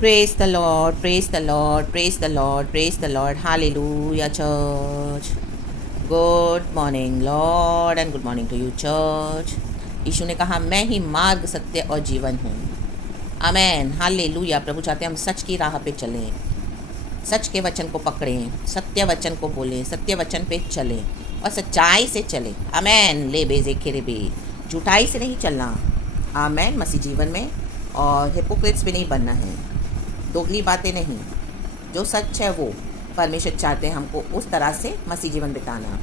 Praise the Lord, praise the Lord, praise the Lord, praise the Lord. Hallelujah, church. Good morning, Lord, and good morning to you, church. यीशु ने कहा मैं ही मार्ग सत्य और जीवन हूँ. आमेन. हालेलुया. प्रभु चाहते हैं हम सच की राह पे चलें, सच के वचन को पकड़ें, सत्य वचन को बोलें, सत्य वचन पे चलें और सच्चाई से चलें. आमेन. ले बेजे खेरे बे, झूठाई से नहीं चलना. आमेन. मसीह जीवन में और हिपोक्रेट्स भी नहीं बनना है, दोगली बातें नहीं. जो सच है वो परमेश्वर चाहते हैं हमको उस तरह से मसीह जीवन बिताना.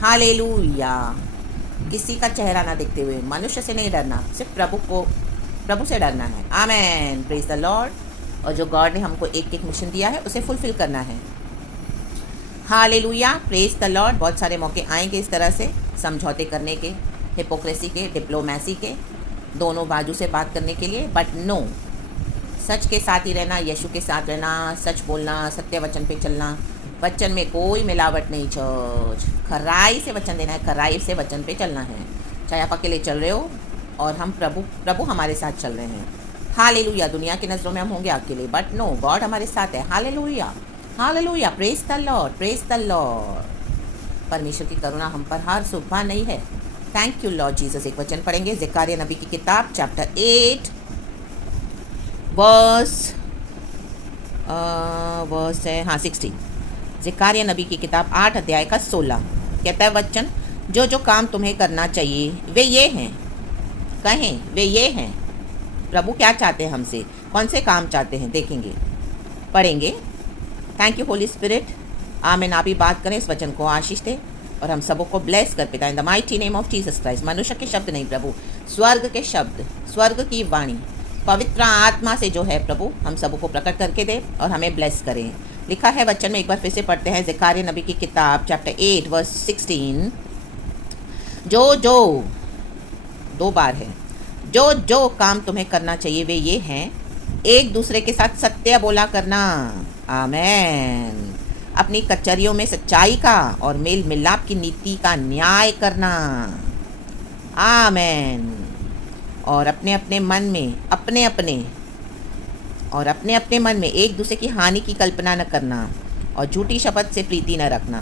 हालेलुया. किसी का चेहरा ना देखते हुए, मनुष्य से नहीं डरना, सिर्फ प्रभु से डरना है. आमेन. Praise the Lord. और जो गॉड ने हमको एक एक मिशन दिया है उसे फुलफिल करना है. हालेलुया. Praise the Lord. बहुत सारे मौके आएंगे इस तरह से समझौते करने के, हिपोक्रेसी के, डिप्लोमेसी के, दोनों बाजू से बात करने के लिए. बट नो, सच के साथ ही रहना, यीशु के साथ रहना, सच बोलना, सत्य वचन पे चलना. वचन में कोई मिलावट नहीं चर्च. खराई से वचन देना है, खराई से वचन पे चलना है. चाहे आप अकेले चल रहे हो और हम प्रभु हमारे साथ चल रहे हैं. हालेलुया. दुनिया की नज़रों में हम होंगे अकेले, बट नो, गॉड हमारे साथ है. Hallelujah, hallelujah. Praise the Lord, praise the Lord. परमेश्वर की करुणा हम पर हर सुबह नहीं है. Thank you Lord Jesus. एक वचन पढ़ेंगे ज़करिया नबी की किताब चैप्टर 8 वर्स है 16. ज़करिया नबी की किताब 8 अध्याय का 16 कहता है वचन, जो जो काम तुम्हें करना चाहिए वे ये हैं. कहें वे ये हैं. प्रभु क्या चाहते हैं हमसे, कौन से काम चाहते हैं, देखेंगे, पढ़ेंगे. Thank you Holi spirit. आमीन. आप ही बात करें, इस वचन को आशीष दे और हम सबों को ब्लेस कर पिता इन the mighty name of Jesus Christ. मनुष्य के शब्द नहीं प्रभु, स्वर्ग के शब्द, स्वर्ग की वाणी, पवित्र आत्मा से जो है प्रभु हम सबों को प्रकट करके दे और हमें ब्लेस करें. लिखा है वचन में, एक बार फिर से पढ़ते हैं ज़करिया नबी की किताब चैप्टर 8 वर्स 16. जो दो बार है, जो काम तुम्हें करना चाहिए वे ये हैं. एक दूसरे के साथ सत्य बोला करना. आमेन. अपनी कचहरियों में सच्चाई का और मेल मिलाप की नीति का न्याय करना. आमेन. और अपने अपने मन में एक दूसरे की हानि की कल्पना न करना और झूठी शपथ से प्रीति न रखना,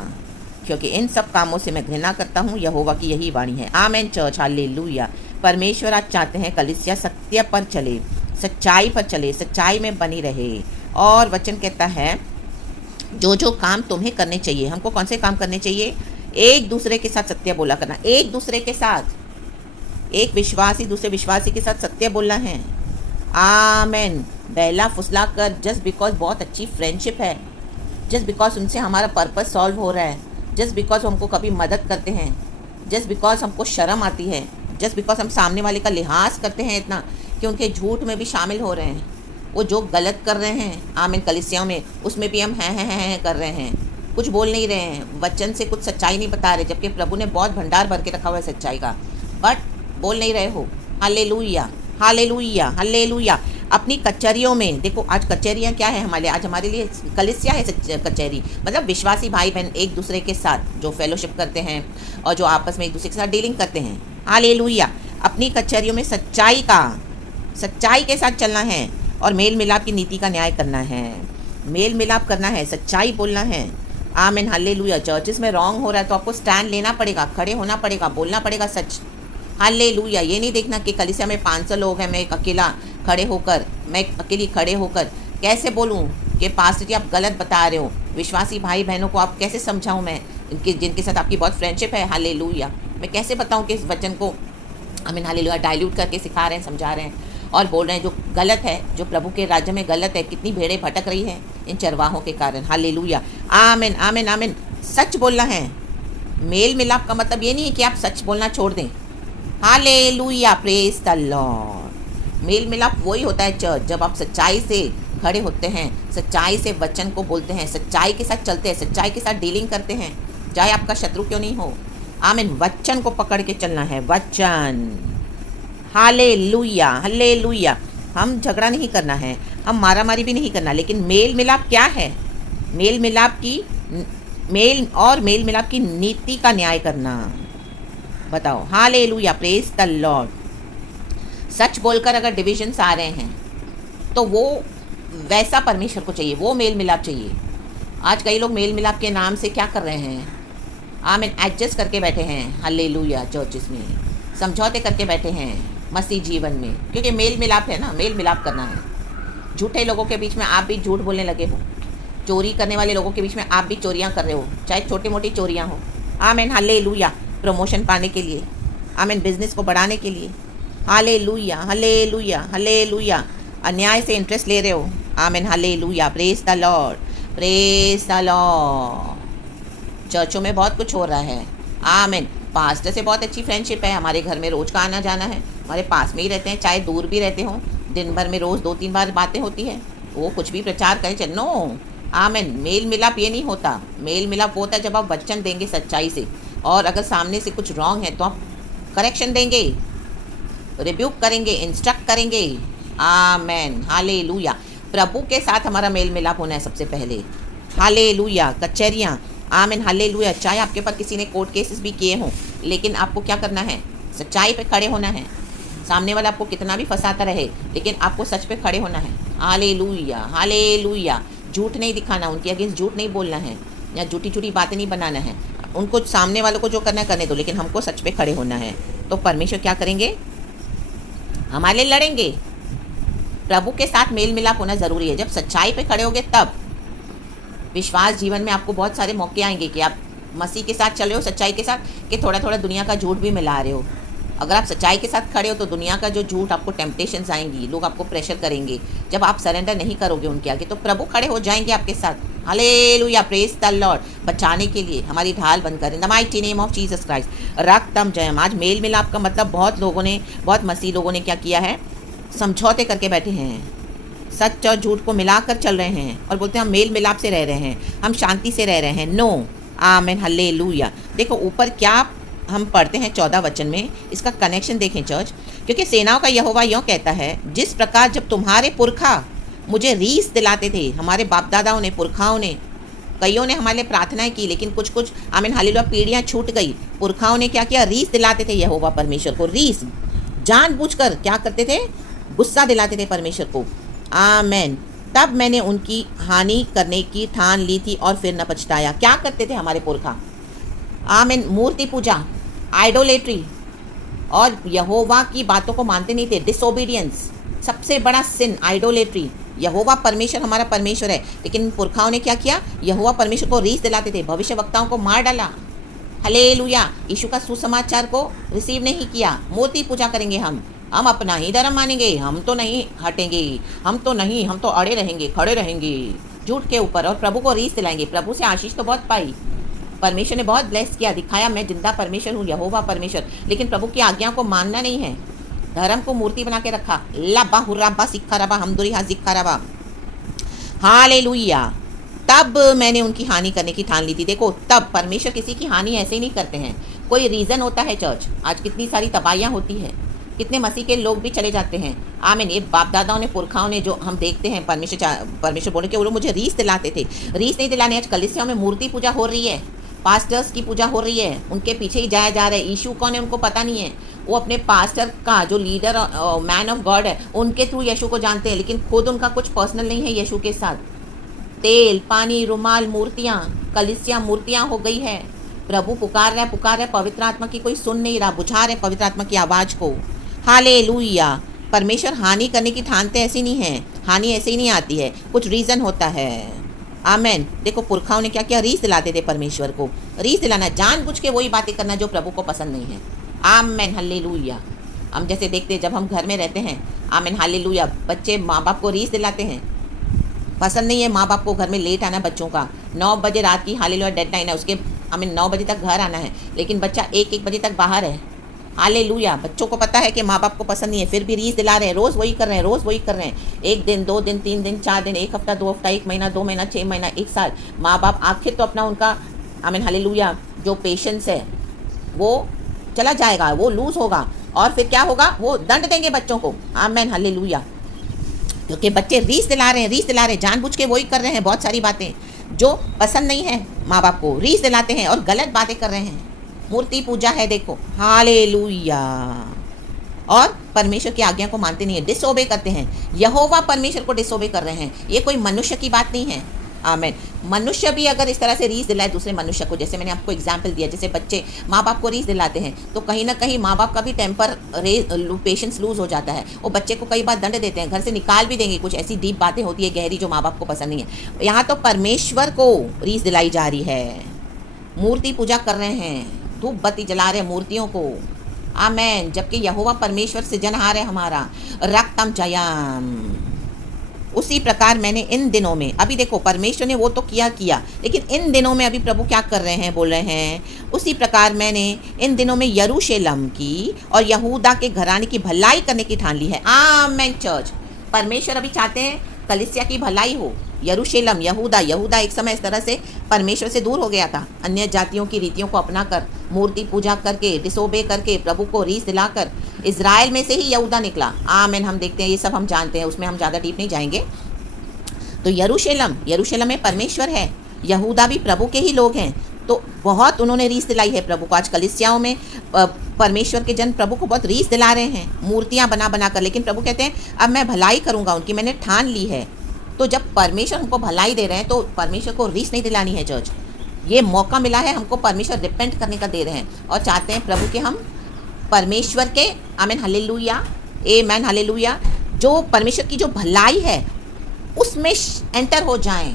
क्योंकि इन सब कामों से मैं घृणा करता हूँ. यहोवा की यही वाणी है. आमेन चर्च. हालेलुया. परमेश्वर आज चाहते हैं कलीसिया सत्य पर चले, सच्चाई पर चले, सच्चाई में बनी रहे. और वचन कहता है जो जो काम तुम्हें करने चाहिए. हमको कौन से काम करने चाहिए? एक दूसरे के साथ सत्य बोला करना. एक दूसरे के साथ, एक विश्वासी दूसरे विश्वासी के साथ सत्य बोलना है. आमेन. बहला फुसला कर जस्ट बिकॉज बहुत अच्छी फ्रेंडशिप है, जस्ट बिकॉज उनसे हमारा पर्पस सॉल्व हो रहा है, जस्ट बिकॉज हमको कभी मदद करते हैं, जस्ट बिकॉज हमको शर्म आती है, जस्ट बिकॉज हम सामने वाले का लिहाज करते हैं इतना कि उनके झूठ में भी शामिल हो रहे हैं. वो जो गलत कर रहे हैं आमीन कलीसियाओं में, उसमें भी हम हैं कर रहे हैं, कुछ बोल नहीं रहे हैं, वचन से कुछ सच्चाई नहीं बता रहे, जबकि प्रभु ने बहुत भंडार भर के रखा हुआ है सच्चाई का, बट बोल नहीं रहे हो. Hallelujah, hallelujah, hallelujah. अपनी कचहरियों में देखो, आज कचहरियाँ क्या है हमारे, आज हमारे लिए कलीसिया है कचहरी. मतलब विश्वासी भाई बहन एक दूसरे के साथ जो फेलोशिप करते हैं और जो आपस में एक दूसरे के साथ डीलिंग करते हैं. हालेलुया. अपनी कचहरियों में सच्चाई के साथ चलना है और मेल मिलाप की नीति का न्याय करना है. मेल मिलाप करना है, सच्चाई बोलना है. आमीन. हालेलुया. चर्चिस में रॉन्ग हो रहा है तो आपको स्टैंड लेना पड़ेगा, खड़े होना पड़ेगा, बोलना पड़ेगा सच. हालेलुया. ये नहीं देखना कि कलीसिया में 500 लोग हैं, मैं अकेली खड़े होकर कैसे बोलूं कि पास्टर जी आप गलत बता रहे हो. विश्वासी भाई बहनों को आप कैसे समझाऊं मैं, जिनके साथ आपकी बहुत फ्रेंडशिप है. हालेलुया. मैं कैसे बताऊं कि इस वचन को आमीन हालेलुया डाइल्यूट करके सिखा रहे हैं, समझा रहे हैं और बोल रहे हैं जो गलत है, जो प्रभु के राज्य में गलत है. कितनी भेड़ें भटक रही हैं इन चरवाहों के कारण. हालेलुया. आमीन, आमीन, आमीन. सच बोलना है. मेल मिलाप का मतलब ये नहीं है कि आप सच बोलना छोड़ दें. हालेलुया. Praise the Lord. मेल मिलाप वही होता है चर्च, जब आप सच्चाई से खड़े होते हैं, सच्चाई से वचन को बोलते हैं, सच्चाई के साथ चलते हैं, सच्चाई के साथ डीलिंग करते हैं, चाहे आपका शत्रु क्यों नहीं हो. आमीन. वचन को पकड़ के चलना है. वचन. Hallelujah, hallelujah. हम झगड़ा नहीं करना है, हम मारामारी भी नहीं करना, लेकिन मेल मिलाप क्या है? मेल मिलाप की नीति का न्याय करना. बताओ. हालेलुया. Praise the Lord. सच बोलकर अगर डिविजन्स आ रहे हैं तो वो वैसा परमेश्वर को चाहिए, वो मेल मिलाप चाहिए। आज कई लोग मेल मिलाप के नाम से क्या कर रहे हैं, आमीन, एडजस्ट करके बैठे हैं हालेलुया, चर्चेस में समझौते करके बैठे हैं मसीह जीवन में, क्योंकि मेल मिलाप है ना, मेल मिलाप करना है। झूठे लोगों के बीच में आप भी झूठ बोलने लगे हो, चोरी करने वाले लोगों के बीच में आप भी चोरियां कर रहे हो, चाहे छोटी मोटी चोरियां हो, आमीन हालेलुया, प्रमोशन पाने के लिए, आमीन, बिजनेस को बढ़ाने के लिए, हालेलुया हालेलुया हालेलुया, अन्याय से इंटरेस्ट ले रहे हो, amen hallelujah, praise the Lord, praise the Lord. चर्चों में बहुत कुछ हो रहा है, आमीन, पास्टर से बहुत अच्छी फ्रेंडशिप है, हमारे घर में रोज़ का आना जाना है, हमारे पास में ही रहते हैं, चाहे दूर भी रहते हों, दिन भर में रोज़ 2-3 बार बातें होती है, वो कुछ भी प्रचार करें चल, नो, आमीन, मेल मिलाप ये नहीं होता। मेल मिलाप होता है जब आप वचन देंगे सच्चाई से, और अगर सामने से कुछ रॉन्ग है तो आप करेक्शन देंगे, रिब्यूक करेंगे, इंस्ट्रक्ट करेंगे, आमीन हालेलुया। प्रभु के साथ हमारा मेल मिलाप होना है सबसे पहले, हालेलुया। कचहरियाँ, आमीन हालेलुया, चाहे आपके ऊपर किसी ने कोर्ट केसेस भी किए हों, लेकिन आपको क्या करना है, सच्चाई पे खड़े होना है। सामने वाला आपको कितना भी फंसाता रहे, लेकिन आपको सच पे खड़े होना है, हालेलुया हालेलुया। झूठ नहीं दिखाना, उनके अगेंस्ट झूठ नहीं बोलना है, या झूठी झूठी बातें नहीं बनाना है। उनको, सामने वालों को जो करना है करने दो, लेकिन हमको सच पे खड़े होना है। तो परमेश्वर क्या करेंगे, हमारे लिए लड़ेंगे। प्रभु के साथ मेल मिलाप होना ज़रूरी है। जब सच्चाई पे खड़े होगे तब विश्वास जीवन में आपको बहुत सारे मौके आएंगे कि आप मसीह के साथ चल रहे हो, सच्चाई के साथ, कि थोड़ा थोड़ा दुनिया का झूठ भी मिला रहे हो। अगर आप सच्चाई के साथ खड़े हो तो दुनिया का जो झूठ, आपको टेम्पटेशंस आएंगी, लोग आपको प्रेशर करेंगे। जब आप सरेंडर नहीं करोगे उनके आगे, तो प्रभु खड़े हो जाएंगे आपके साथ, हालेलुया, प्रेज द लॉर्ड, बचाने के लिए हमारी ढाल बनकर, in the mighty name of Jesus Christ. रक्तम जयम। आज मेल मिलाप का मतलब बहुत लोगों ने, बहुत मसीह लोगों ने क्या किया है, समझौते करके बैठे हैं, सच और झूठ को मिलाकर चल रहे हैं और बोलते हैं हम मेल मिलाप से रह रहे हैं, हम शांति से रह रहे हैं। नो, आमीन हालेलुया। देखो ऊपर क्या हम पढ़ते हैं 14 वचन में, इसका कनेक्शन देखें चर्च, क्योंकि सेनाओं का यहोवा यूँ कहता है, जिस प्रकार जब तुम्हारे पुरखा मुझे रीस दिलाते थे, हमारे बाप दादाओं ने, पुरखाओं ने, कईयों ने हमारे लिए प्रार्थनाएं की, लेकिन कुछ कुछ, आमीन हालेलुया, पीढ़ियाँ छूट गई। पुरखाओं ने क्या किया, रीस दिलाते थे यहोवा परमेश्वर को, रीस, जानबूझकर क्या करते थे, गुस्सा दिलाते थे परमेश्वर को, आमीन। तब मैंने उनकी हानि करने की ठान ली थी और फिर न पछताया। क्या करते थे हमारे पुरखा, आमीन, मूर्ति पूजा, आइडोलेट्री, और यहोवा की बातों को मानते नहीं थे, डिसोबीडियंस, सबसे बड़ा सिन आइडोलेट्री। यहोवा परमेश्वर हमारा परमेश्वर है, लेकिन पुरखाओं ने क्या किया, यहोवा परमेश्वर को रीस दिलाते थे, भविष्य वक्ताओं को मार डाला, हालेलुया, यीशु का सुसमाचार को रिसीव नहीं किया। मूर्ति पूजा करेंगे हम अपना ही धर्म मानेंगे, हम तो नहीं हटेंगे, हम तो नहीं, हम तो अड़े रहेंगे, खड़े रहेंगे झूठ के ऊपर, और प्रभु को रीस दिलाएंगे। प्रभु से आशीष तो बहुत पाई, परमेश्वर ने बहुत ब्लेस किया, दिखाया मैं जिंदा परमेश्वर हूँ, यहोवा परमेश्वर, लेकिन प्रभु की आज्ञा को मानना नहीं है, धर्म को मूर्ति बना के रखा। लबा हुर्राबा सिक्खा रबा हमदुरी हा सिक्खा रबा, हालेलुया। तब मैंने उनकी हानि करने की ठान ली थी। देखो, तब परमेश्वर किसी की हानि ऐसे ही नहीं करते हैं, कोई रीज़न होता है। चर्च आज कितनी सारी तबाहियाँ होती है, कितने मसीह के लोग भी चले जाते हैं, आमीन। ये बाप दादाओं ने, पुरखाओं ने, जो हम देखते हैं, परमेश्वर बोले कि वो लोग मुझे रीस दिलाते थे, रीस नहीं दिलाने। आज कलीसियाओं में मूर्ति पूजा हो रही है, पास्टर्स की पूजा हो रही है, उनके पीछे ही जाया जा रहा है। यीशु कौन है उनको पता नहीं है, वो अपने पास्टर का जो लीडर, मैन ऑफ गॉड है, उनके थ्रू यीशु को जानते हैं, लेकिन खुद उनका कुछ पर्सनल नहीं है यीशु के साथ। तेल, पानी, रुमाल, मूर्तियाँ, कलीसिया मूर्तियाँ हो गई है। प्रभु पुकार रहा है, पवित्र आत्मा की कोई सुन नहीं रहा, बुझा रहे पवित्र आत्मा की आवाज़ को, हालेलुया। परमेश्वर हानि करने की ठानते ऐसी नहीं है, हानि ऐसे ही नहीं आती है, कुछ रीज़न होता है, आमेन। देखो पुरखाओं ने क्या किया, रीस दिलाते थे परमेश्वर को, रीस दिलाना, जानबूझ के वही बातें करना जो प्रभु को पसंद नहीं है, आमेन हालेलुया। हम जैसे देखते हैं जब हम घर में रहते हैं, आमेन हालेलुया, बच्चे माँ बाप को रीस दिलाते हैं, पसंद नहीं है माँ बाप को घर में लेट आना, बच्चों का 9 बजे रात की हालेलुया डेडलाइन है, उसके आमीन 9 बजे तक घर आना है, लेकिन बच्चा 1-1 बजे तक बाहर है, हालेलुया। बच्चों को पता है कि माँ बाप को पसंद नहीं है, फिर भी रीस दिला रहे हैं, रोज़ वही कर रहे हैं, रोज़ वही कर रहे हैं, 1 दिन, 2 दिन, 3 दिन, 4 दिन, 1 हफ्ता, 2 हफ्ता, 1 महीना, 2 महीना, 6 महीना, 1 साल। माँ बाप आखिर तो अपना उनका आमीन हालेलुया जो पेशेंस है वो चला जाएगा, वो लूज़ होगा, और फिर क्या होगा, वो दंड देंगे बच्चों को, आमीन हालेलुया। क्योंकि बच्चे रीस दिला रहे हैं, जानबूझ के वही कर रहे हैं, बहुत सारी बातें जो पसंद नहीं है माँ बाप को, रीस दिलाते हैं और गलत बातें कर रहे हैं। मूर्ति पूजा है, देखो, हालेलुया। और परमेश्वर की आज्ञा को मानते नहीं है, डिसोबे करते हैं। यहोवा परमेश्वर को डिसोबे कर रहे हैं। ये कोई मनुष्य की बात नहीं है। आमेन। मनुष्य भी अगर इस तरह से रीस दिलाए दूसरे मनुष्य को, जैसे मैंने आपको एग्जाम्पल दिया, जैसे बच्चे माँ बाप को रीस दिलाते हैं तो कहीं ना कहीं माँ बाप का भी टेम्पर पेशेंस लूज हो जाता है। वो बच्चे को कई बार दंड देते हैं, घर से निकाल भी देंगे। कुछ ऐसी डीप बातें होती है गहरी जो माँ बाप को पसंद नहीं है। यहाँ तो परमेश्वर को रीस दिलाई जा रही है। मूर्ति पूजा कर रहे हैं, धूप बत्ती जला रहे हैं मूर्तियों को। आमेन। जबकि यहोवा परमेश्वर सृजनहार है हमारा। रक्तम जयम। उसी प्रकार मैंने इन दिनों में, अभी देखो परमेश्वर ने वो तो किया, लेकिन इन दिनों में अभी प्रभु क्या कर रहे हैं, बोल रहे हैं, उसी प्रकार मैंने इन दिनों में यरूशलेम की और यहूदा के घराने की भलाई करने की ठान ली है। आमेन चर्च। परमेश्वर अभी चाहते हैं कलीसिया की भलाई हो। यरूशलेम, यहूदा एक समय इस तरह से परमेश्वर से दूर हो गया था। अन्य जातियों की रीतियों को अपनाकर, मूर्ति पूजा करके, डिसोबे करके, प्रभु को रीस दिलाकर इजराइल में से ही यहूदा निकला। आमेन। हम देखते हैं, ये सब हम जानते हैं, उसमें हम ज़्यादा डीप नहीं जाएंगे। तो यरूशलेम में परमेश्वर है, यहूदा भी प्रभु के ही लोग हैं। तो बहुत उन्होंने रीस दिलाई है प्रभु को। आज कलीसियाओं में परमेश्वर के जन प्रभु को बहुत रीस दिला रहे हैं, मूर्तियाँ बना कर। लेकिन प्रभु कहते हैं अब मैं भलाई करूँगा उनकी, मैंने ठान ली है। तो जब परमेश्वर हमको भलाई दे रहे हैं तो परमेश्वर को रीस नहीं दिलानी है चर्च। ये मौका मिला है हमको, परमेश्वर रिपेंट करने का दे रहे हैं और चाहते हैं प्रभु के हम परमेश्वर के, आमीन हालेलुया, आमेन हालेलुया, जो परमेश्वर की जो भलाई है उसमें एंटर हो जाएं।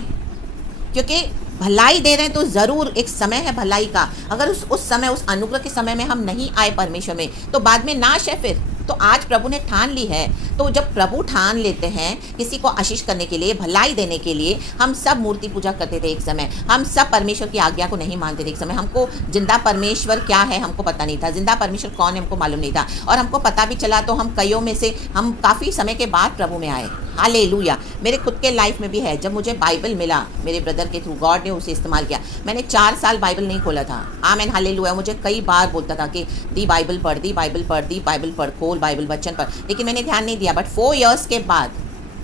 क्योंकि भलाई दे रहे हैं तो ज़रूर एक समय है भलाई का। अगर उस समय, उस अनुग्रह के समय में हम नहीं आए परमेश्वर में तो बाद में नाश है फिर। तो आज प्रभु ने ठान ली है। तो जब प्रभु ठान लेते हैं किसी को आशीष करने के लिए, भलाई देने के लिए, हम सब मूर्ति पूजा करते थे एक समय, हम सब परमेश्वर की आज्ञा को नहीं मानते थे एक समय। हमको जिंदा परमेश्वर क्या है हमको पता नहीं था, जिंदा परमेश्वर कौन है हमको मालूम नहीं था। और हमको पता भी चला तो हम कईयों में से हम काफ़ी समय के बाद प्रभु में आए। हालेलुया। मेरे खुद के लाइफ में भी है, जब मुझे बाइबल मिला मेरे ब्रदर के थ्रू, गॉड ने उसे इस्तेमाल किया। मैंने 4 साल बाइबल नहीं खोला था। Amen hallelujah. मुझे कई बार बोलता था कि दी बाइबल पढ़, दी बाइबल पढ़, दी बाइबल पढ़, खोल बाइबल वचन पर, लेकिन मैंने ध्यान नहीं दिया। बट 4 इयर्स के बाद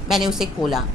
मैंने उसे खोला।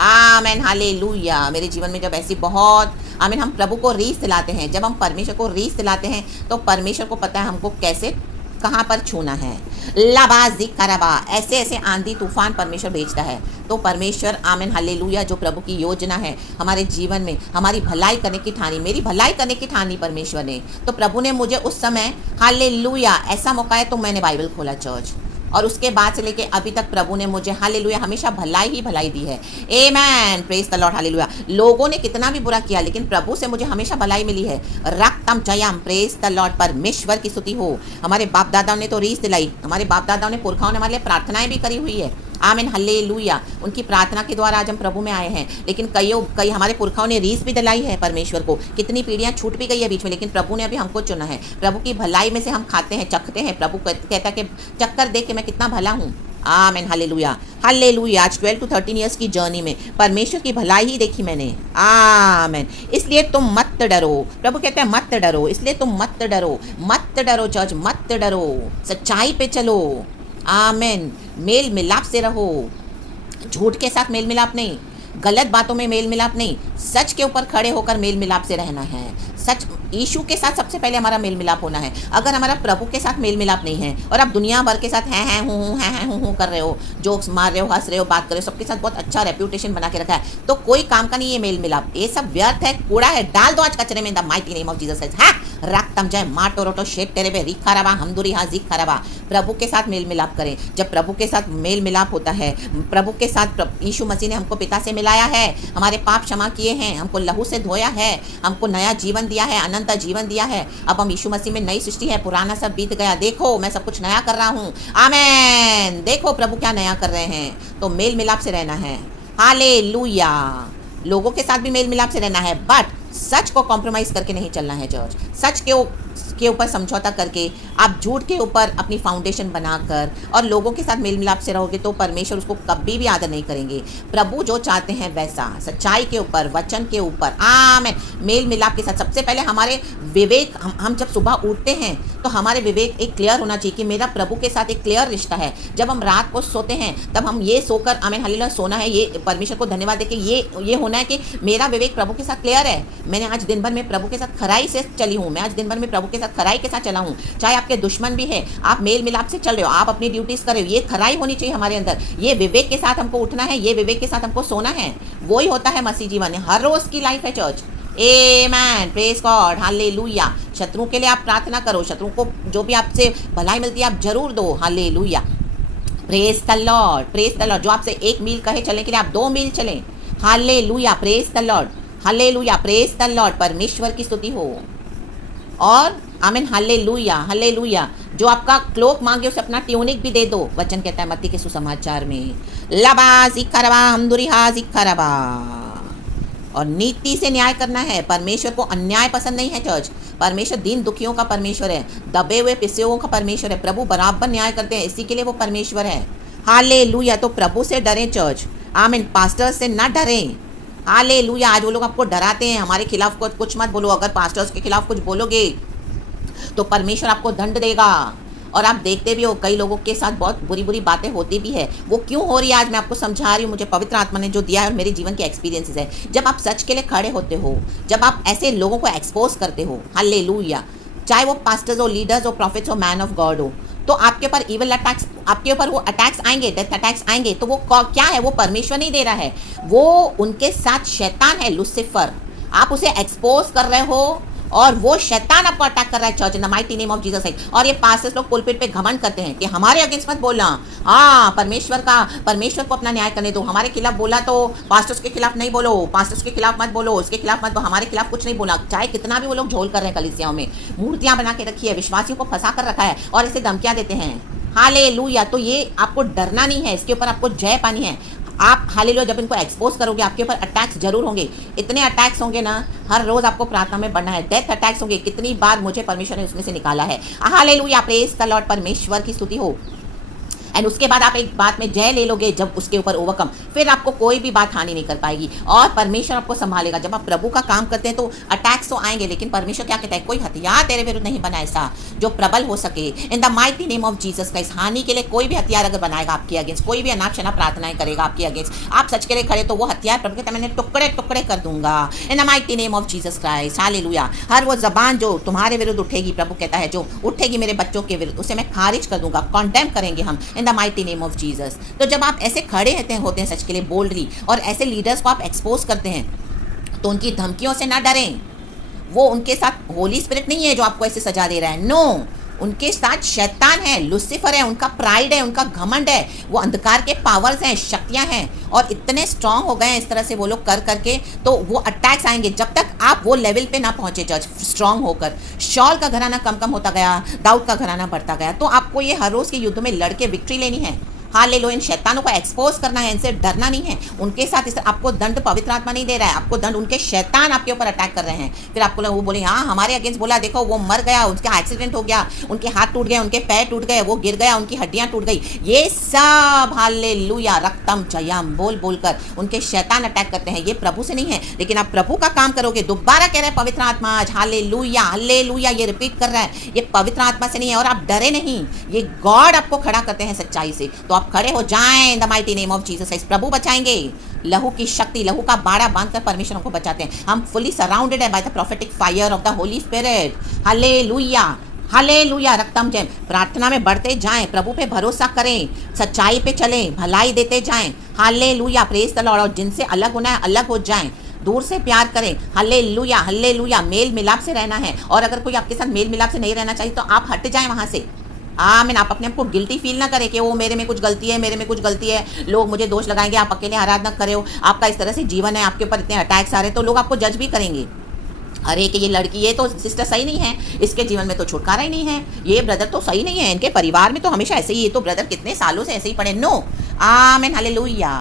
Amen hallelujah. मेरे जीवन में जब ऐसी बहुत, आमीन, हम प्रभु को रीस दिलाते हैं, जब हम परमेश्वर को रीस दिलाते हैं तो परमेश्वर को पता है हमको कैसे, कहाँ पर छूना है। लाबाजी करबा, ऐसे ऐसे आंधी तूफान परमेश्वर भेजता है। तो परमेश्वर, आमीन हालेलुया, जो प्रभु की योजना है हमारे जीवन में, हमारी भलाई करने की ठानी, मेरी भलाई करने की ठानी परमेश्वर ने। तो प्रभु ने मुझे उस समय, हालेलुया, ऐसा मौका है तो मैंने बाइबल खोला चर्च। और उसके बाद से लेके अभी तक प्रभु ने मुझे, हालेलुया, हमेशा भलाई ही भलाई दी है। Amen, praise the Lord, hallelujah. लोगों ने कितना भी बुरा किया लेकिन प्रभु से मुझे हमेशा भलाई मिली है। रक्तम जयम, प्रेज द लॉर्ड, परमेश्वर की स्तुति हो। हमारे बाप दादाओं ने तो रीस दिलाई, हमारे बाप दादाओं ने, पुरखाओं ने हमारे लिए प्रार्थनाएं भी करी हुई है। आमीन हालेलुया। उनकी प्रार्थना के द्वारा आज हम प्रभु में आए हैं। लेकिन कई हमारे पुरखाओं ने रीस भी दिलाई है परमेश्वर को। कितनी पीढ़ियां छूट भी गई है बीच में, लेकिन प्रभु ने अभी हमको चुना है। प्रभु की भलाई में से हम खाते हैं, चखते हैं। प्रभु कहता है कि चक्कर देख के मैं कितना भला हूँ। आमीन हालेलुया, हालेलुया। आज 12 to 13 ईयर्स की जर्नी में परमेश्वर की भलाई ही देखी मैंने। आमीन। इसलिए तुम मत डरो, प्रभु कहते हैं मत डरो, इसलिए तुम मत डरो, मत डरो चर्च, मत डरो। सच्चाई पे चलो। आमीन। मेल मिलाप से रहो, झूठ के साथ मेल मिलाप नहीं, गलत बातों में मेल मिलाप नहीं, सच के ऊपर खड़े होकर मेल मिलाप से रहना है। सच, यीशु के साथ सबसे पहले हमारा मेल मिलाप होना है। अगर हमारा प्रभु के साथ मेल मिलाप नहीं है और आप दुनिया भर के साथ हैं हूँ कर रहे हो, जोक्स मार रहे हो, हंस रहे हो, बात कर रहे हो, सबके साथ बहुत अच्छा रेप्यूटेशन बना के रखा है, तो कोई काम का नहीं ये मेल मिलाप। ये सब व्यर्थ है, कूड़ा है, डाल दो आज कचरे में। The mighty name of Jesus है। रक्तम जय माटो रोटो शेक तेरे बे रिखा रवा हमदुरी हाजिक खराबा। प्रभु के साथ मेल मिलाप करें। जब प्रभु के साथ मेल मिलाप होता है, प्रभु के साथ, यीशु मसीह ने हमको पिता से मिलाया है, हमारे पाप क्षमा किए हैं, हमको लहू से धोया है, हमको नया जीवन दिया है, अनंत जीवन दिया है। अब हम यीशु मसीह में नई सृष्टि है, पुराना सब बीत गया, देखो मैं सब कुछ नया कर रहा हूँ। आमेन। देखो प्रभु क्या नया कर रहे हैं। तो मेल मिलाप से रहना है। हालेलुया। लोगों के साथ भी मेल मिलाप से रहना है, बट सच को कॉम्प्रोमाइज़ करके नहीं चलना है चर्च। सच के ऊपर समझौता करके, आप झूठ के ऊपर अपनी फाउंडेशन बनाकर और लोगों के साथ मेल मिलाप से रहोगे तो परमेश्वर उसको कभी भी आदर नहीं करेंगे। प्रभु जो चाहते हैं वैसा, सच्चाई के ऊपर, वचन के ऊपर, आमेन, मेल मिलाप के साथ। सबसे पहले हमारे विवेक, हम जब सुबह उठते हैं तो हमारे विवेक एक क्लियर होना चाहिए कि मेरा प्रभु के साथ एक क्लियर रिश्ता है। जब हम रात को सोते हैं तब हम ये सोकर, आमेन हालेलुया, सोना है, ये परमेश्वर को धन्यवाद देके ये होना है कि मेरा विवेक प्रभु के साथ क्लियर है। मैंने आज दिन भर में प्रभु के साथ खराई से चली हूँ, मैं आज दिन भर में प्रभु के साथ खराई के साथ चला हूँ। चाहे आपके दुश्मन भी है, आप मेल मिलाप से चल रहे हो, आप अपनी ड्यूटीज़ कर रहे हो, ये खराई होनी चाहिए हमारे अंदर। ये विवेक के साथ हमको उठना है, ये विवेक के साथ हमको सोना है। वो ही होता है मसीह जीवन, हर रोज़ की लाइफ है चर्च। आमेन, प्रेज गॉड, हालेलुया। शत्रु के लिए आप प्रार्थना करो, शत्रु को जो भी आपसे भलाई मिलती है आप जरूर दो, hallelujah. Praise the Lord, praise the Lord. जो आपसे 1 मील कहे चलने के लिए आप 2 मील चलें, hallelujah, praise the Lord, hallelujah, praise the Lord. परमेश्वर की स्तुति हो। और आमीन, हालेलुया, हालेलुया। जो आपका क्लोक मांगे उसे अपना ट्यूनिक भी दे दो। वचन कहता है मत्ती के सुसमाचार में, लबा जिखरबा हमदुरिहा जिखरबा। और नीति से न्याय करना है। परमेश्वर को अन्याय पसंद नहीं है चर्च। परमेश्वर दीन दुखियों का परमेश्वर है, दबे हुए पिसे हुओं का परमेश्वर है। प्रभु बराबर न्याय करते हैं, इसी के लिए वो परमेश्वर है। हालेलुया। तो प्रभु से डरें चर्च, आमीन। पास्टर्स से ना डरें, हालेलुया। आज वो लोग आपको डराते हैं, हमारे खिलाफ कुछ मत बोलो। अगर पास्टर्स के खिलाफ कुछ बोलोगे तो परमेश्वर आपको दंड देगा। और आप देखते भी हो कई लोगों के साथ बहुत बुरी बुरी बातें होती भी है। वो क्यों हो रही है आज मैं आपको समझा रही हूँ, मुझे पवित्र आत्मा ने जो दिया है और मेरे जीवन के एक्सपीरियंसेस है। जब आप सच के लिए खड़े होते हो, जब आप ऐसे लोगों को एक्सपोज करते हो, हालेलुया, चाहे वो पास्टर्स हो, लीडर्स हो, प्रॉफिट्स हो, मैन ऑफ गॉड हो, तो आपके ऊपर इविल अटैक्स, आपके ऊपर वो अटैक्स आएंगे, डेथ अटैक्स आएंगे। तो वो क्या है? वो परमेश्वर नहीं दे रहा है, वो उनके साथ शैतान है, लुसिफर। आप उसे एक्सपोज कर रहे हो और वो शैतान आपको अटैक कर रहा है church, in the mighty name of Jesus Christ. और ये पास्टर्स लोग पुलपिट पे घमंड करते हैं कि हमारे अगेंस्ट मत बोलना। हाँ, परमेश्वर को अपना न्याय करने दो। हमारे खिलाफ बोला तो पास्टर्स के खिलाफ नहीं बोलो, पास्टर्स के खिलाफ मत बोलो, उसके खिलाफ मत बोलो, हमारे खिलाफ कुछ नहीं बोला। चाहे कितना भी वो लोग झोल कर रहे हैं, कलीसियाओं में मूर्तियां बना के रखी है, विश्वासियों को फंसा कर रखा है और इसे धमकियां देते हैं। हालेलुया। तो ये आपको डरना नहीं है, इसके ऊपर आपको जय पानी है। आप हालेलुया जब इनको एक्सपोज करोगे, आपके ऊपर अटैक्स जरूर होंगे। इतने अटैक्स होंगे ना, हर रोज आपको प्रार्थना में बढ़ना है। डेथ अटैक्स होंगे, कितनी बार मुझे परमेश्वर ने उसमें से निकाला है। हालेलुया, प्रेज द लॉर्ड, परमेश्वर की स्तुति हो। एंड उसके बाद आप एक बात में जय ले लोगे, जब उसके ऊपर ओवरकम, फिर आपको कोई भी बात हानि नहीं कर पाएगी और परमेश्वर आपको संभालेगा। जब आप प्रभु का काम करते हैं तो अटैक्स तो आएंगे, लेकिन परमेश्वर क्या कहता है? कोई हथियार तेरे विरुद्ध नहीं बना ऐसा जो प्रबल हो सके। इन the mighty name of Jesus Christ. हानि के लिए कोई भी हथियार अगर बनाएगा आपके अगेंस्ट, कोई भी अनाप शनाप प्रार्थनाएं करेगा आपके अगेंस्ट, आप सच के लिए खड़े तो वो हथियार प्रभु कहता है मैंने टुकड़े टुकड़े कर दूंगा। In the mighty name of Jesus Christ, hallelujah. हर वो जबान जो तुम्हारे विरुद्ध उठेगी, प्रभु कहता है जो उठेगी मेरे बच्चों के विरुद्ध, उसे मैं खारिज कर दूंगा, कॉन्डेम करेंगे हम, इन the mighty name of Jesus. तो जब आप ऐसे खड़े होते हैं सच के लिए बोल्डली, और ऐसे लीडर्स को आप एक्सपोज करते हैं, तो उनकी धमकियों से ना डरें। वो उनके साथ होली स्पिरिट नहीं है जो आपको ऐसे सजा दे रहा है, नो, उनके साथ शैतान है, लुसिफर है, उनका प्राइड है, उनका घमंड है, वो अंधकार के पावर्स हैं, शक्तियां हैं, और इतने स्ट्रांग हो गए हैं इस तरह से वो लोग कर करके। तो वो अटैक्स आएंगे जब तक आप वो लेवल पे ना पहुंचे चर्च, स्ट्रांग होकर। शॉल का घराना कम कम होता गया, दाऊद का घराना बढ़ता गया। तो आपको ये हर रोज के युद्ध में लड़के विक्ट्री लेनी है। हालेलुया। इन शैतानों को एक्सपोज करना है, इनसे डरना नहीं है। उनके साथ इस आपको दंड पवित्र आत्मा नहीं दे रहा है, आपको दंड उनके शैतान आपके ऊपर अटैक कर रहे हैं। फिर आपको वो बोले हाँ हमारे अगेंस्ट बोला, देखो वो मर गया, उसका एक्सीडेंट हो गया, उनके हाथ टूट गए, उनके पैर टूट गए, वो गिर गया, उनकी हड्डियां टूट गई। ये सब हालेलुया रक्तम जयम बोल बोलकर उनके शैतान अटैक करते हैं। ये प्रभु से नहीं है, लेकिन आप प्रभु का काम करोगे। दोबारा कह रहे हैं पवित्र आत्मा आज, हालेलुया हालेलुया, ये रिपीट कर रहा है, ये पवित्र आत्मा से नहीं है। और आप डरे नहीं, ये गॉड आपको खड़ा करते हैं सच्चाई से। तो आप खड़े हो जाएं in the mighty name of Jesus Christ. प्रभु बचाएंगे। लहू की शक्ति, लहू का बाड़ा बांधकर परमेश्वर को बचाते हैं। हम फुली सराउंडेड है by the prophetic fire of the Holy Spirit. Hallelujah hallelujah रक्तम जय। प्रार्थना में बढ़ते जाएं, प्रभु पे भरोसा करें, सच्चाई पे चलें, भलाई देते जाएं। Hallelujah praise the Lord. और जिनसे अलग होना है अलग हो जाएं, दूर से प्यार करें। Hallelujah hallelujah. मेल मिलाप से रहना है, और अगर कोई आपके साथ मेल मिलाप से नहीं रहना चाहिए तो आप हट जाएं वहां से। आमीन। आप अपने आप को गिल्टी फील ना करें कि वो मेरे में कुछ गलती है, मेरे में कुछ गलती है, लोग मुझे दोष लगाएंगे। आप अकेले आराधना कर रहे हो, आपका इस तरह से जीवन है, आपके ऊपर इतने अटैक्स आ रहे हैं, तो लोग आपको जज भी करेंगे। अरे कि ये लड़की, ये तो सिस्टर सही नहीं है, इसके जीवन में तो छुटकारा ही नहीं है, ये ब्रदर तो सही नहीं है, इनके परिवार में तो हमेशा ऐसे ही, ये तो ब्रदर कितने सालों से ऐसे ही पड़े। नो, आमीन हालेलुया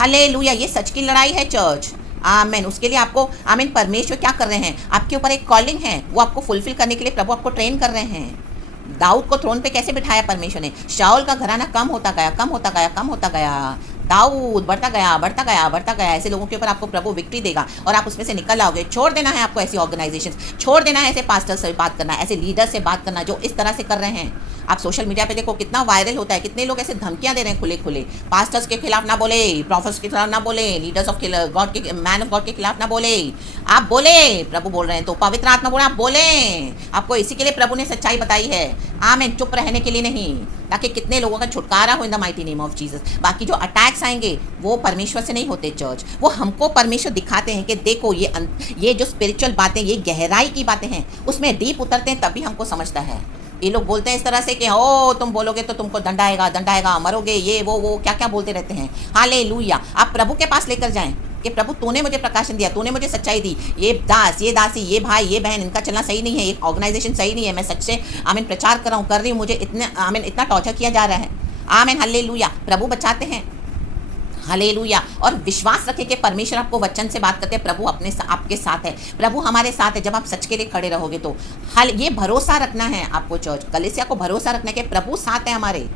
हालेलुया। ये सच की लड़ाई है चर्च। आमीन। उसके लिए आपको आमीन परमेश्वर क्या कर रहे हैं, आपके ऊपर एक कॉलिंग है, वो आपको फुलफिल करने के लिए प्रभु आपको ट्रेन कर रहे हैं। दाऊद को थ्रोन पे कैसे बिठाया परमेश्वर ने? शाऊल का घराना कम होता गया, कम होता गया, कम होता गया, दाऊद बढ़ता गया, बढ़ता गया, बढ़ता गया। ऐसे लोगों के ऊपर आपको प्रभु विक्ट्री देगा और आप उसमें से निकल आओगे। छोड़ देना है आपको ऐसी ऑर्गेनाइजेशन, छोड़ देना है ऐसे पास्टर से बात करना, ऐसे लीडर से बात करना जो इस तरह से कर रहे हैं। आप सोशल मीडिया पे देखो कितना वायरल होता है, कितने लोग ऐसे धमकियां दे रहे हैं खुले खुले, पास्टर्स के खिलाफ ना बोले, प्रॉफिट्स के खिलाफ ना बोले, लीडर्स ऑफ गॉड के, मैन ऑफ गॉड के खिलाफ ना बोले। आप बोले, प्रभु बोल रहे हैं, तो पवित्र आत्मा बोले आप बोले। आपको इसी के लिए प्रभु ने सच्चाई बताई है। आमीन, चुप रहने के लिए नहीं, ताकि कितने लोगों का छुटकारा हो इन the mighty name of Jesus. बाकी जो अटैक्स आएंगे वो परमेश्वर से नहीं होते चर्च, वो हमको परमेश्वर दिखाते हैं कि देखो ये जो स्पिरिचुअल बातें, ये गहराई की बातें हैं, उसमें डीप उतरते हैं तभी हमको समझता है। ये लोग बोलते हैं इस तरह से कि ओ तुम बोलोगे तो तुमको दंड आएगा, मरोगे, ये वो क्या क्या बोलते रहते हैं। हालेलुया। आप प्रभु के पास लेकर जाएं कि प्रभु तूने मुझे प्रकाशन दिया, तूने मुझे सच्चाई दी, ये दास, ये दासी, ये भाई, ये बहन, इनका चलना सही नहीं है, एक ऑर्गेनाइजेशन सही नहीं है, मैं सच से आमीन प्रचार कर रही हूँ, मुझे इतना टॉर्चर किया जा रहा है। आमीन, हालेलुया। प्रभु बचाते हैं। हालेलुया। और विश्वास रखें कि परमेश्वर आपको वचन से बात करते हैं, प्रभु आपके साथ है, प्रभु हमारे साथ है। जब आप सच के लिए खड़े रहोगे तो ये भरोसा रखना है आपको चर्च, कलीसिया को भरोसा रखना है कि प्रभु साथ है हमारे।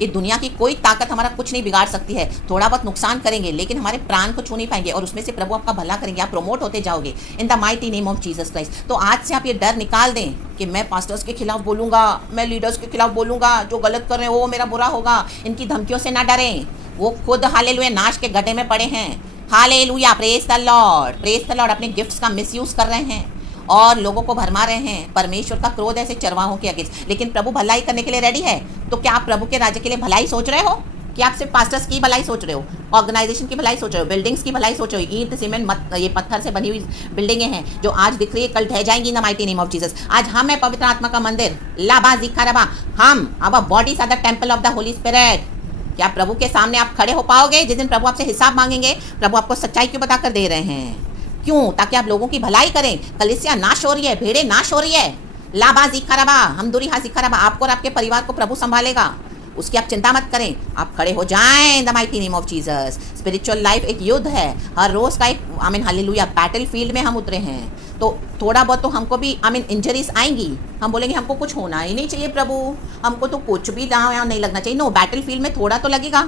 ये दुनिया की कोई ताकत हमारा कुछ नहीं बिगाड़ सकती है। थोड़ा बहुत नुकसान करेंगे लेकिन हमारे प्राण को छू नहीं पाएंगे, और उसमें से प्रभु आपका भला करेंगे, आप प्रमोट होते जाओगे इन the mighty name of Jesus Christ. तो आज से आप ये डर निकाल दें कि मैं पास्टर्स के खिलाफ बोलूँगा, मैं लीडर्स के खिलाफ बोलूँगा, जो गलत कर रहे हैं वो मेरा बुरा होगा। इनकी धमकियों से ना डरें, वो खुद हालेलुया नाश के गड्ढे में पड़े हैं। Hallelujah, praise the Lord, praise the Lord. अपने गिफ्ट्स का मिसयूज कर रहे हैं और लोगों को भरमा रहे हैं। परमेश्वर का क्रोध ऐसे चरवाहों के अगेंस्ट, लेकिन प्रभु भलाई करने के लिए रेडी है। तो क्या आप प्रभु के राज्य के लिए भलाई सोच रहे हो कि आप सिर्फ पास्टर्स की भलाई सोच रहे हो, ऑर्गेनाइजेशन की भलाई सोच रहे हो, बिल्डिंग्स की भलाई सोच रहे हो? ईंट सीमेंट ये पत्थर से बनी हुई बिल्डिंगें हैं जो आज दिख रही है, कल ढह जाएंगी इन the mighty name of Jesus. आज हम है पवित्र आत्मा का मंदिर, लाबा जिखारबा, हम our bodies are the temple of the Holy Spirit. क्या प्रभु के सामने आप खड़े हो पाओगे जिस दिन प्रभु आपसे हिसाब मांगेंगे? प्रभु आपको सच्चाई क्यों बताकर दे रहे हैं? क्यों? ताकि आप लोगों की भलाई करें। कलीसिया नाश हो रही है, भेड़े नाश हो रही है। लाबा जिखारबा, हम दूरी हा जिखारबा, आपको और आपके परिवार को प्रभु संभालेगा, उसकी आप चिंता मत करें। आप खड़े हो जाएं the mighty name of Jesus. Spiritual life एक युद्ध है, हर रोज का एक आमीन हालेलुया बैटल फील्ड में हम उतरे हैं। तो थोड़ा बहुत तो हमको भी आमीन इंजरीज आएंगी, हम बोलेंगे हमको कुछ होना ही नहीं चाहिए प्रभु, हमको तो कुछ भी यहाँ नहीं लगना चाहिए। नो, बैटल फील्ड में थोड़ा तो लगेगा,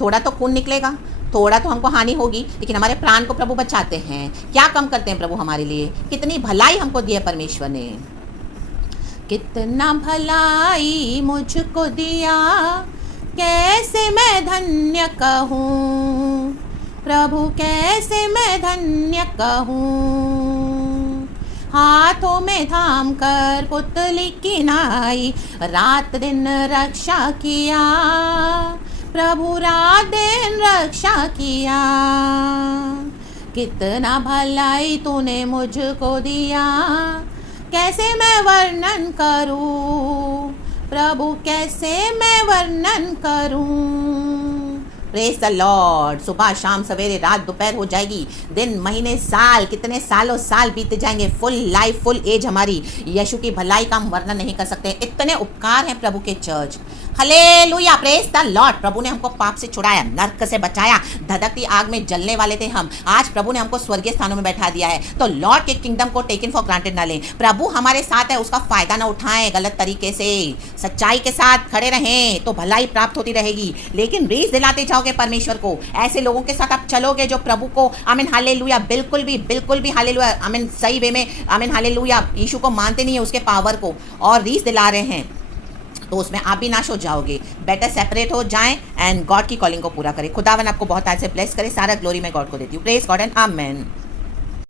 थोड़ा तो खून निकलेगा, थोड़ा तो हमको हानि होगी, लेकिन हमारे प्राण को प्रभु बचाते हैं। क्या कम करते हैं प्रभु हमारे लिए? कितनी भलाई हमको दी है परमेश्वर ने, कितना भलाई मुझको दिया, कैसे मैं धन्य कहूँ प्रभु, कैसे मैं धन्य कहूँ। हाथों में थाम कर पुतली की नाई, रात दिन रक्षा किया प्रभु, रात दिन रक्षा किया। कितना भलाई तूने मुझको दिया, कैसे मैं वर्णन करूं प्रभु, कैसे मैं वर्णन करूं। Praise the Lord. सुबह शाम सवेरे रात दोपहर हो जाएगी, दिन महीने साल, कितने सालों साल बीत जाएंगे, फुल लाइफ फुल एज हमारी। यीशु की भलाई का हम वर्णन नहीं कर सकते। इतने उपकार हैं प्रभु के church. Hallelujah, praise the Lord. प्रभु ने हमको पाप से छुड़ाया, नरक से बचाया, धधकती आग में जलने वाले थे हम, आज प्रभु ने हमको स्वर्गीय स्थानों में बैठा दिया है। तो लॉर्ड के किंगडम को टेकन फॉर ग्रांटेड ना लें। प्रभु हमारे साथ है, उसका फायदा ना उठाएं गलत तरीके से। सच्चाई के साथ खड़े रहें तो भलाई प्राप्त होती रहेगी। लेकिन रीस दिलाते जाओगे परमेश्वर को, ऐसे लोगों के साथ आप चलोगे जो प्रभु को आमीन हालेलुया बिल्कुल भी हालेलुया आमीन सही वे में आमीन हालेलुया यीशु को मानते नहीं है, उसके पावर को, और रीस दिला रहे हैं, तो उसमें आप भी नाश हो जाओगे। बेटर सेपरेट हो जाएं एंड गॉड की कॉलिंग को पूरा करें। खुदावन आपको बहुत आज से ब्लेस करे। सारा ग्लोरी मैं गॉड को देती हूँ। Praise God and amen.